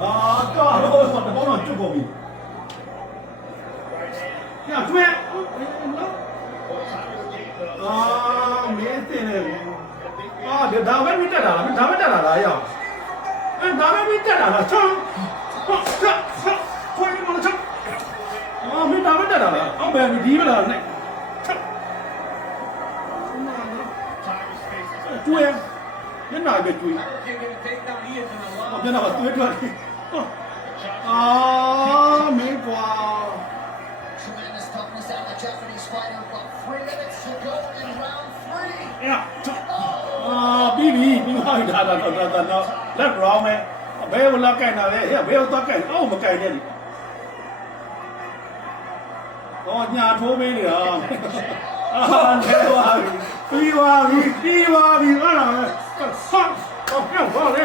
တော့တပေါင်းတော့ကျွတ်ကုန်ပြီညကျွဲမင်းတင်နေဒါပဲမတက်တာလားဒါပဲတက်တာလားရောက်ဒါပဲမတက်တာလားချောင်းခွေးမလို့ချောင်းမင်းဒါပဲတက်တာလားဘယ်ဒီမလားနဲ့ကျွဲညနာပဲကျွဲမျက်နှာကသွေးထွက်မင်းကွာ Tremendous toughness out of the Japanese fighter, but 3 minutes to go in round 3. ပြီးသွားပြီဒါလက်ရောင်းမယ်ဘယ်လိုလက်ကင်တာလဲဘယ်လိုသွားကင်မကင်နဲ့ဒီညာထိုးပေးနေတာလဲသွားပြီပြီးသွားပြီအဲ့ဒါပဲဟာပြောလေ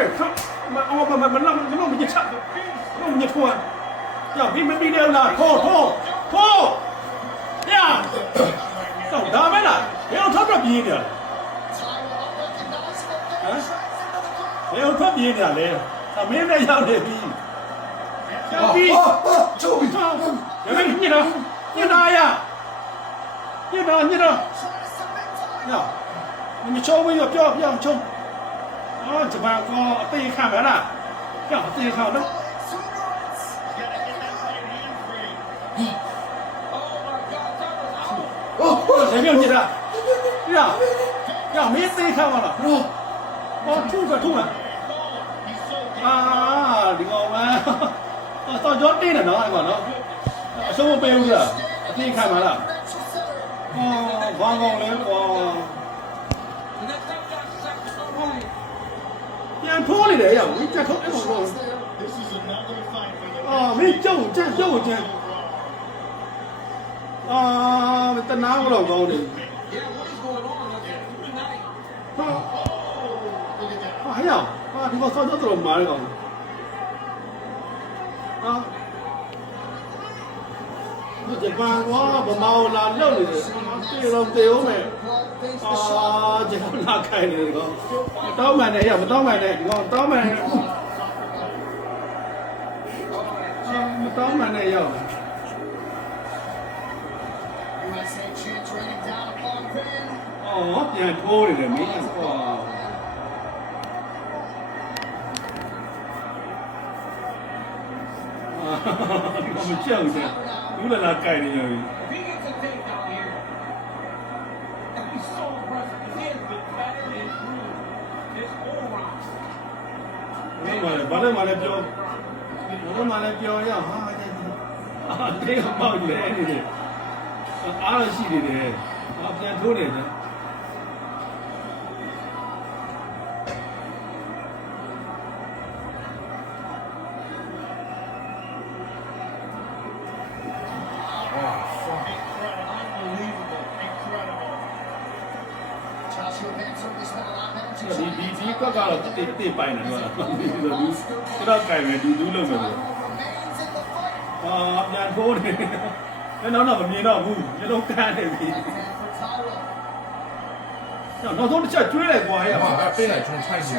မမချတ်မညထွန်းကြောက်ပြီးမပြီးတယ်လားထိုးညာတော့ဒါပဲလားဘယ်လိုထပ်ပြပြေးနေလဲဘယ်လိုထပ်ပြေးနေလဲမင်းနဲ့ရောက်နေပြီရောက်ပြီချိုးပြီရမယ်ညတော့ညတော့ညမချိုးဘူးပြောချိုးဂျပန်ကအသေးခံပါလားကြောက်အသေးခံတော့谁没有你的？呀，没谁看完了。吐了。你讲嘛？到脚底了，那个喏，什么背子？你看完了？黄光嘞，变脱了的呀，你这脱那个。没救。တနာတော့ကောင်းတယ်ဟာဒီကဆောက်တော့မားရကောင်ဂျပန်ကဗမာလာလောက်နေတယ်ပြေတော့တေအောင်မယ်ဂျပန်လာခိုင်းနေတယ်ကောတောင်းမှန်တယ်မတောင်းမှန်တယ်ဒီကောင်တောင်းမှန်မတောင်းမှန်နဲ့ရောက်ပြန်ထိုးနေတယ်မင်းကွာမကြောက်တယ်ဘူးလာကြိုက်နေရပြီဘာလဲပြောရဟာတဲ့မောက်လဲနေတယ်အားရရှိနေတယ်ပြန်ထိုးနေတယ်ဒီကတော့တိပိုင်တယ်ကွာဒီတော့ကြိုင်မယ်ဒီလူလုံးမယ်ပြန်ထိုးနေနောက်မမြင်တော့ဘူးမျက်လုံးကန်းနေပြီနောက်ဆုံးတစ်ချက်ကျွေးလိုက်ကွာရပါ 飞来冲菜心。